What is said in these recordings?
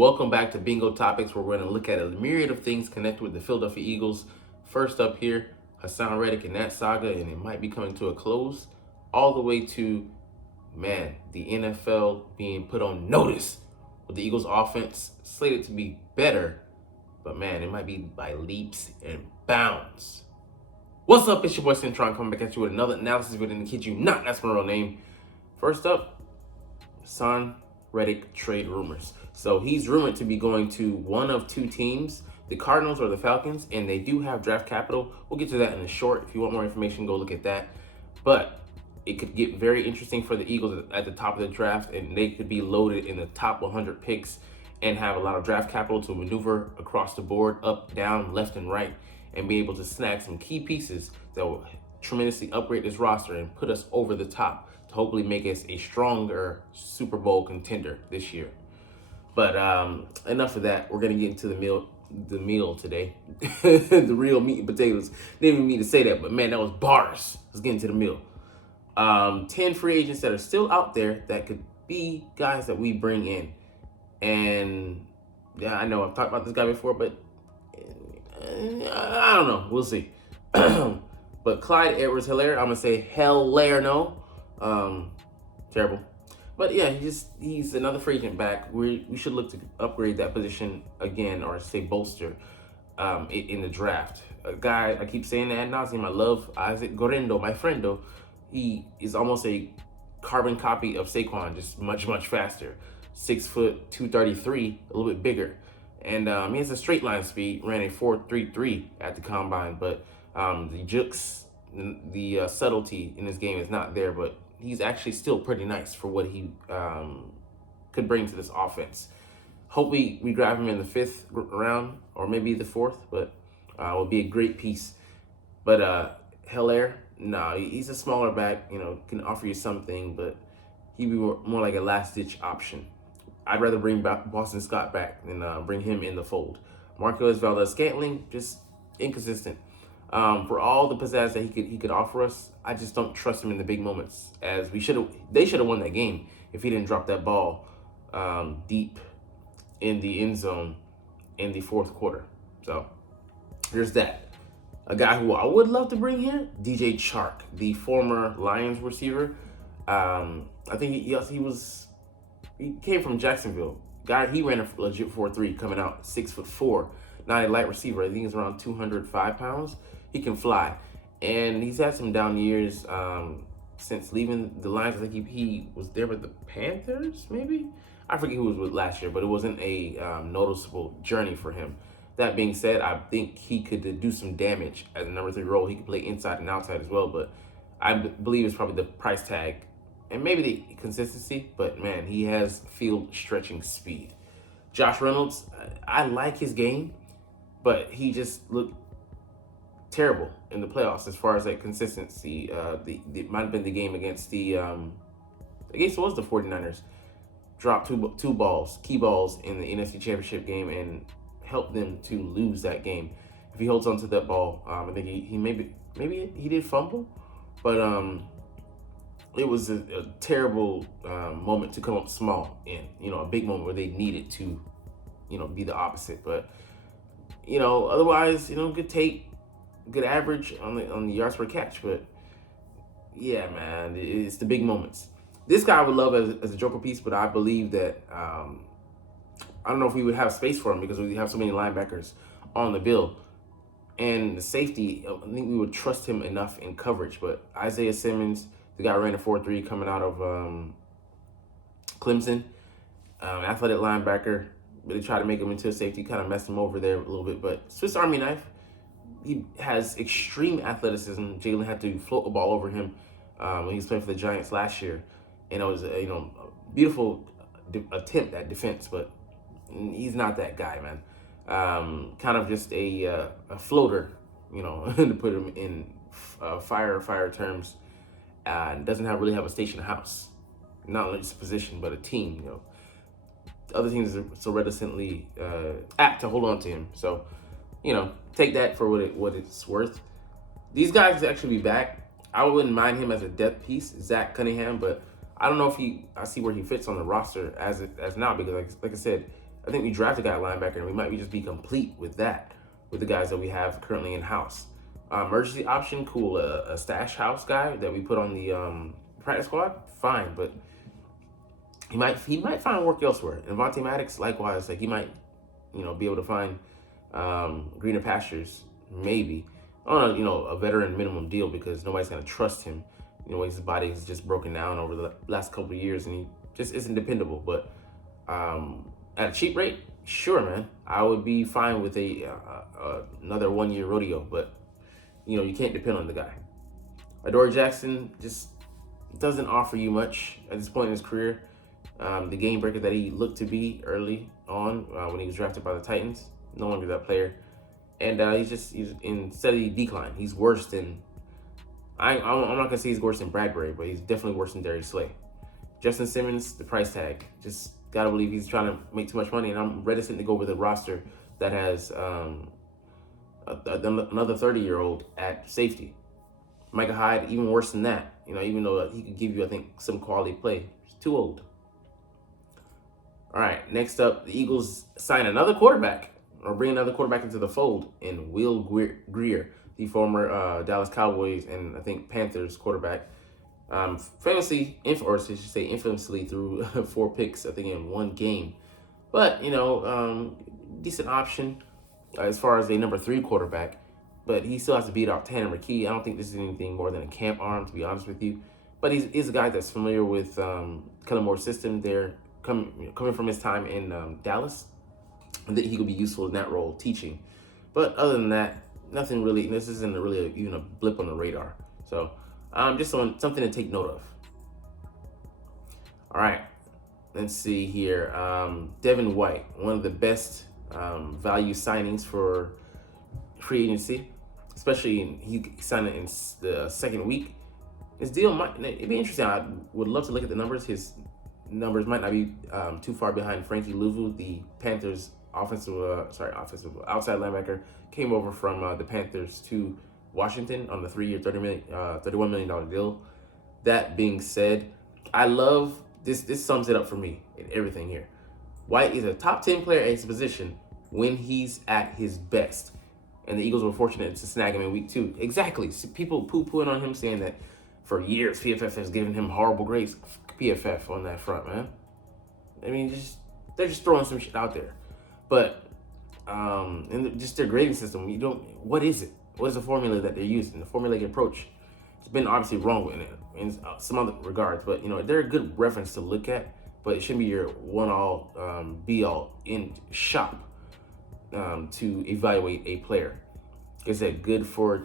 Welcome back to Bingo Topics, where we're going to look at a myriad of things connected with the Philadelphia Eagles. First up here, Haason Reddick and that saga, and it might be coming to a close, all the way to, man, the NFL being put on notice with the Eagles offense slated to be better, but man, it might be by leaps and bounds. What's up? It's your boy Cintron coming back at you with another analysis video, and kid you not, that's my real name. First up, Haason Reddick trade rumors. So he's rumored to be going to one of two teams, the Cardinals or the Falcons, and they do have draft capital. We'll get to that in a short. If you want more information, go look at that. But it could get very interesting for the Eagles at the top of the draft, and they could be loaded in the top 100 picks and have a lot of draft capital to maneuver across the board, up, down, left, and right, and be able to snag some key pieces that will tremendously upgrade this roster and put us over the top to hopefully make us a stronger Super Bowl contender this year. But enough of that. We're gonna get into the meal today, the real meat and potatoes. Didn't even mean to say that, but man, that was bars. Let's get into the meal. 10 free agents that are still out there that could be guys that we bring in. And yeah, I know I've talked about this guy before, but I don't know. We'll see. But Clyde Edwards-Helaire, I'm gonna say Helaire, no. Terrible. But yeah, he's another free agent back. We should look to upgrade that position again, or say bolster in the draft. A guy, I keep saying that ad nauseum, I love Isaac Gorendo, my friendo. He is almost a carbon copy of Saquon, just much, much faster. 6 foot, 233, a little bit bigger. And he has a straight line speed, ran a 4.33 at the combine, but the jukes, the subtlety in his game is not there, but he's actually still pretty nice for what he could bring to this offense. Hope we grab him in the 5th round or maybe the 4th, but will be a great piece. But Helaire, no, he's a smaller back, can offer you something, but he'd be more like a last-ditch option. I'd rather bring Boston Scott back than bring him in the fold. Marquez Valdes-Scantling, just inconsistent. For all the pizzazz that he could offer us, I just don't trust him in the big moments. As they should have won that game if he didn't drop that ball deep in the end zone in the 4th quarter. So there's that. A guy who I would love to bring here, DJ Chark, the former Lions receiver. I think he came from Jacksonville. He ran a legit 4.3 coming out, 6'4", not a light receiver. I think he's around 205 pounds. He can fly, and he's had some down years since leaving the Lions. I think he was there with the Panthers, maybe? I forget who was with last year, but it wasn't a noticeable journey for him. That being said, I think he could do some damage at the number 3 role. He can play inside and outside as well, but I believe it's probably the price tag and maybe the consistency, but man, he has field stretching speed. Josh Reynolds, I like his game, but he just looked terrible in the playoffs as far as like consistency. It might have been the game against the 49ers. Dropped two balls, key balls in the NFC Championship game, and helped them to lose that game. If he holds on to that ball, I think he maybe he did fumble, but it was a terrible moment to come up small in, a big moment where they needed to, be the opposite. But otherwise, good tape, good average on the yards per catch. But yeah, man, it's the big moments. This guy I would love as a joker piece, but I believe that I don't know if we would have space for him because we have so many linebackers on the bill. And the safety, I think we would trust him enough in coverage. But Isaiah Simmons, the guy ran a 4.3 coming out of Clemson, athletic linebacker. Really tried to make him into a safety, kind of messed him over there a little bit. But Swiss Army knife, he has extreme athleticism. Jalen had to float the ball over him when he was playing for the Giants last year. And it was a beautiful attempt at defense, but he's not that guy, man. Kind of just a floater, to put him in fire terms. Doesn't really have a station house, not only just a position, but a team. Other teams are so reticently apt to hold on to him. So, take that for what it's worth. These guys actually be back. I wouldn't mind him as a depth piece, Zach Cunningham, but I don't know if I see where he fits on the roster as now, because like I said, I think we draft a guy at linebacker, and we might just be complete with that, with the guys that we have currently in house. Emergency option, cool. A stash house guy that we put on the practice squad, fine, but he might find work elsewhere. And Vontae Maddox, likewise, like he might, be able to find greener pastures, maybe on a veteran minimum deal, because nobody's gonna trust him. His body is just broken down over the last couple of years, and he just isn't dependable. But at a cheap rate, sure, man, I would be fine with another 1 year rodeo. But you can't depend on the guy. Adoree Jackson just doesn't offer you much at this point in his career. The game breaker that he looked to be early on when he was drafted by the Titans, no longer that player. And he's in steady decline. He's worse than, I'm not going to say he's worse than Bradbury, but he's definitely worse than Darius Slay. Justin Simmons, the price tag, just got to believe he's trying to make too much money. And I'm reticent to go with a roster that has another 30-year-old at safety. Micah Hyde, even worse than that. Even though he could give you, I think, some quality play. He's too old. All right, next up, the Eagles sign another quarterback, or bring another quarterback into the fold in Will Grier, the former Dallas Cowboys and I think Panthers quarterback. Infamously threw 4 picks, I think, in one game. But, decent option as far as a number 3 quarterback. But he still has to beat out Tanner McKee. I don't think this is anything more than a camp arm, to be honest with you. But he's a guy that's familiar with Kellen Moore's system there, coming from his time in Dallas. And that he could be useful in that role, teaching. But other than that, nothing really. This isn't really even a blip on the radar. So just something to take note of. All right, let's see here. Devin White, one of the best value signings for free agency, especially he signed it in the second week. His deal it'd be interesting. I would love to look at the numbers. His numbers might not be too far behind Frankie Louvu, the Panthers offensive outside linebacker, came over from the Panthers to Washington on the 3-year, $31 million deal. That being said, I love this. This sums it up for me in everything here. White is a top 10 player at his position when he's at his best. And the Eagles were fortunate to snag him in week 2. Exactly. People poo-pooing on him, saying that for years PFF has given him horrible grades. PFF on that front, man. I mean, they're just throwing some shit out there. But and just their grading system, what is it? What is the formula that they're using? The formulaic approach. It's been obviously wrong with it in some other regards, but they're a good reference to look at, but it shouldn't be your one-all, be-all in shop to evaluate a player. Is that good for,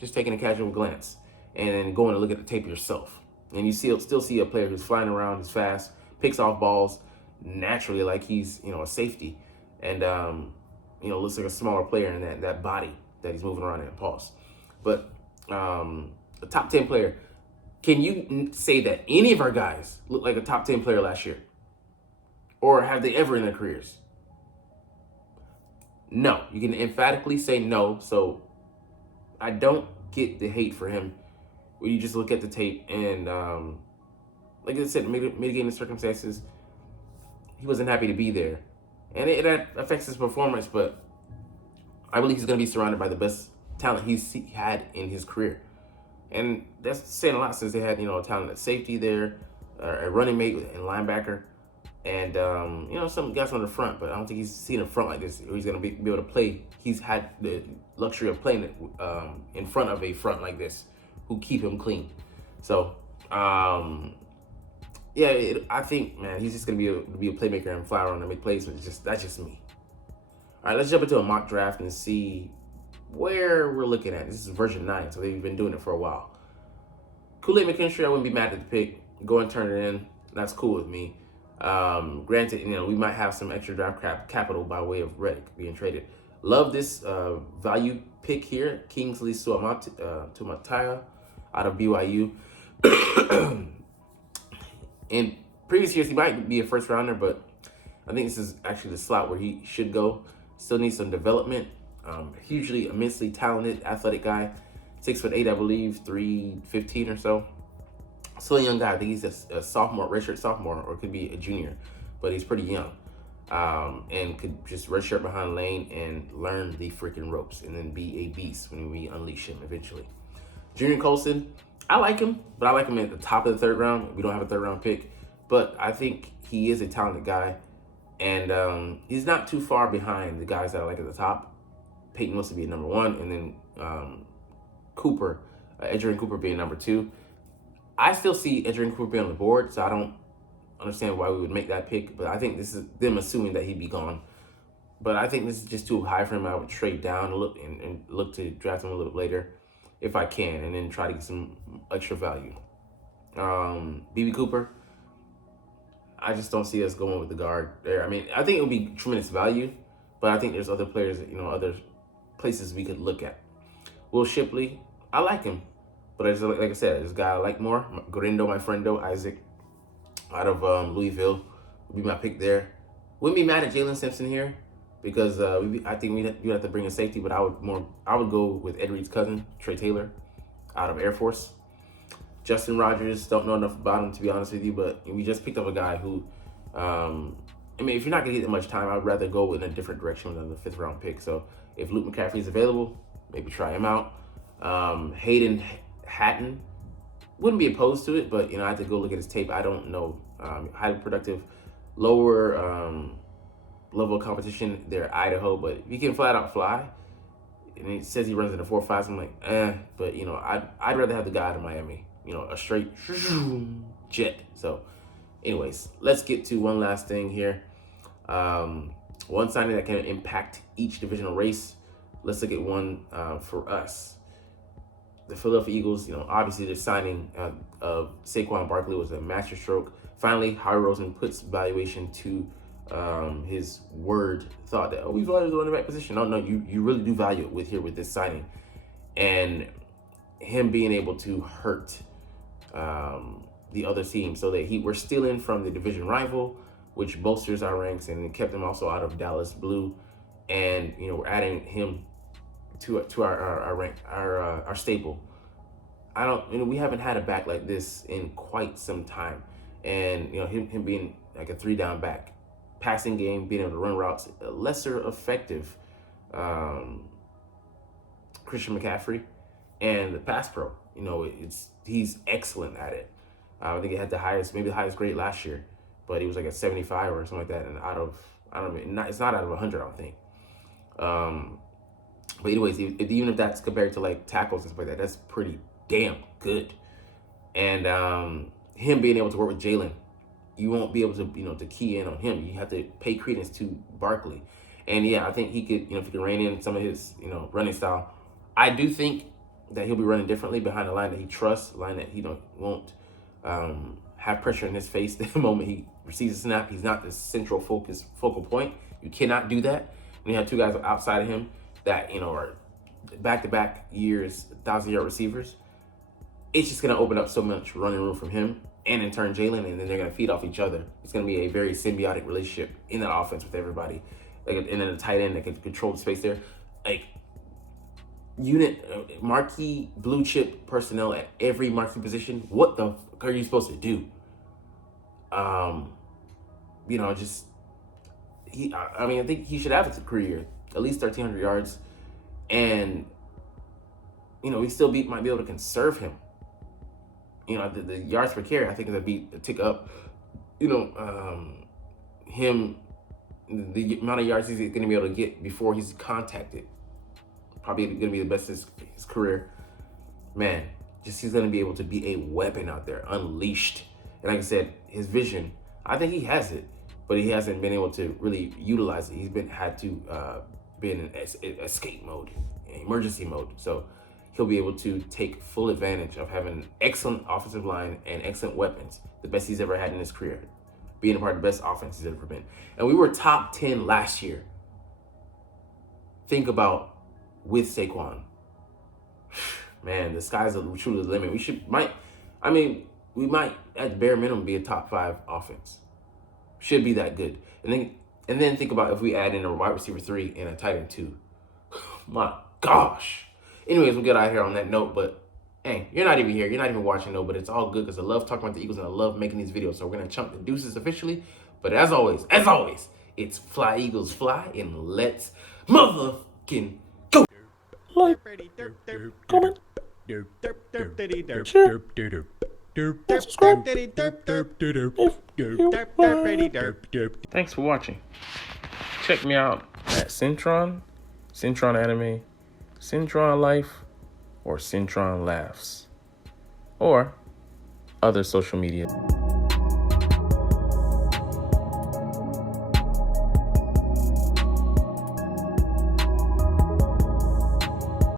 just taking a casual glance and then going to look at the tape yourself. And you still see a player who's flying around, who's fast, picks off balls naturally like he's, a safety. And, looks like a smaller player in that body that he's moving around in pulse. But a top 10 player, can you say that any of our guys look like a top 10 player last year? Or have they ever in their careers? No. You can emphatically say no. So I don't get the hate for him when you just look at the tape and, like I said, mitigating the circumstances, he wasn't happy to be there. And it affects his performance, but I believe he's going to be surrounded by the best talent he's had in his career. And that's saying a lot since they had, a talent at safety there, a running mate and linebacker, and, some guys on the front, but I don't think he's seen a front like this where he's going to be able to play. He's had the luxury of playing it in front of a front like this who keep him clean. So, I think, man, he's just going to be a playmaker and fly around and make plays, but that's just me. All right, let's jump into a mock draft and see where we're looking at. This is version 9, so they've been doing it for a while. Kool-Aid McKinstry, I wouldn't be mad at the pick. Go and turn it in. That's cool with me. Granted, we might have some extra draft capital by way of Reddick being traded. Love this value pick here. Kingsley Tumataya out of BYU. In previous years, he might be a first rounder, but I think this is actually the slot where he should go. Still needs some development. Hugely, immensely talented, athletic guy. 6'8", I believe, 315 or so. Still a young guy. I think he's a sophomore, redshirt sophomore, or could be a junior. but he's pretty young. And could just redshirt behind the lane and learn the freaking ropes and then be a beast when we unleash him eventually. Junior Colson, I like him, but I like him at the top of the third round. We don't have a third round pick, but I think he is a talented guy, and he's not too far behind the guys that I like at the top. Peyton wants to be number one, and then Cooper, Edgerrin Cooper being number two. I still see Edgerrin Cooper being on the board, so I don't understand why we would make that pick, but I think this is them assuming that he'd be gone. But I think this is just too high for him. I would trade down and look to draft him a little bit later if I can, and then try to get some extra value. B.B. Cooper, I just don't see us going with the guard there. I mean, I think it would be tremendous value, but I think there's other players, other places we could look at. Will Shipley, I like him, but like I said, there's a guy I like more. Gorindo, my friendo, Isaac, out of Louisville, would be my pick there. Wouldn't be mad at Jalen Simpson here because I think you'd have to bring a safety, but I would go with Ed Reed's cousin, Trey Taylor, out of Air Force. Justin Rogers, don't know enough about him to be honest with you, but we just picked up a guy who, if you're not gonna get that much time, I'd rather go in a different direction than the 5th round pick. So if Luke McCaffrey is available, maybe try him out. Hayden Hatton, wouldn't be opposed to it, but I have to go look at his tape. I don't know. Highly productive, lower level of competition there at Idaho, but if he can flat out fly, and he says he runs in a 4.5, so I'm like, but I'd rather have the guy out of Miami, a straight jet. So anyways, let's get to one last thing here. One signing that can impact each divisional race. Let's look at one for us. The Philadelphia Eagles, obviously the signing of Saquon Barkley was a masterstroke. Finally, Howie Roseman puts valuation to his word. Thought that, we value the running back position. No, you really do value it with this signing. And him being able to hurt the other team so that we're stealing from the division rival, which bolsters our ranks and kept him also out of Dallas Blue. And, we're adding him to our rank, our stable. We haven't had a back like this in quite some time. And, him being like a 3-down back, passing game, being able to run routes, a lesser effective Christian McCaffrey, and the pass pro, he's excellent at it. I think he had the highest grade last year, but he was like a 75 or something like that. And it's not out of 100, I don't think. But anyways, even if that's compared to like tackles and stuff like that, that's pretty damn good. And him being able to work with Jalen, you won't be able to to key in on him. You have to pay credence to Barkley. And yeah, I think he could, if he can rein in some of his, running style. I do think that he'll be running differently behind a line that he trusts, a line that he won't have pressure in his face the moment he receives a snap. He's not the central focal point. You cannot do that when you have two guys outside of him that, are back-to-back years, 1,000-yard receivers. It's just going to open up so much running room from him and in turn Jalen, and then they're going to feed off each other. It's going to be a very symbiotic relationship in that offense with everybody. And then a tight end that can control the space there. Marquee blue chip personnel at every marquee position. What the fuck are you supposed to do? I think he should have a career, at least 1,300 yards. And, we still might be able to conserve him. The yards per carry, I think, is a tick up. Him, the amount of yards he's going to be able to get before he's contacted, probably going to be the best of his career. Man, he's going to be able to be a weapon out there, unleashed. And like I said, his vision, I think he has it, but he hasn't been able to really utilize it. He's had to be in escape mode, emergency mode. So he'll be able to take full advantage of having an excellent offensive line and excellent weapons, the best he's ever had in his career, being a part of the best offense he's ever been. And we were top 10 last year. Think about with Saquon. Man, the sky's truly the limit. We might at bare minimum be a top 5 offense. Should be that good. And then think about if we add in a wide receiver 3 and a tight end 2. My gosh. Anyways, we'll get out of here on that note, but hey, you're not even here. You're not even watching, though, but it's all good because I love talking about the Eagles and I love making these videos. So we're going to chunk the deuces officially. But as always, it's fly eagles fly, and let's motherfucking go. Like, comment, share, and subscribe if you want. Thanks for watching. Check me out at Cintron, Cintron Anime, Cintron Life, or Cintron Laughs, or other social media.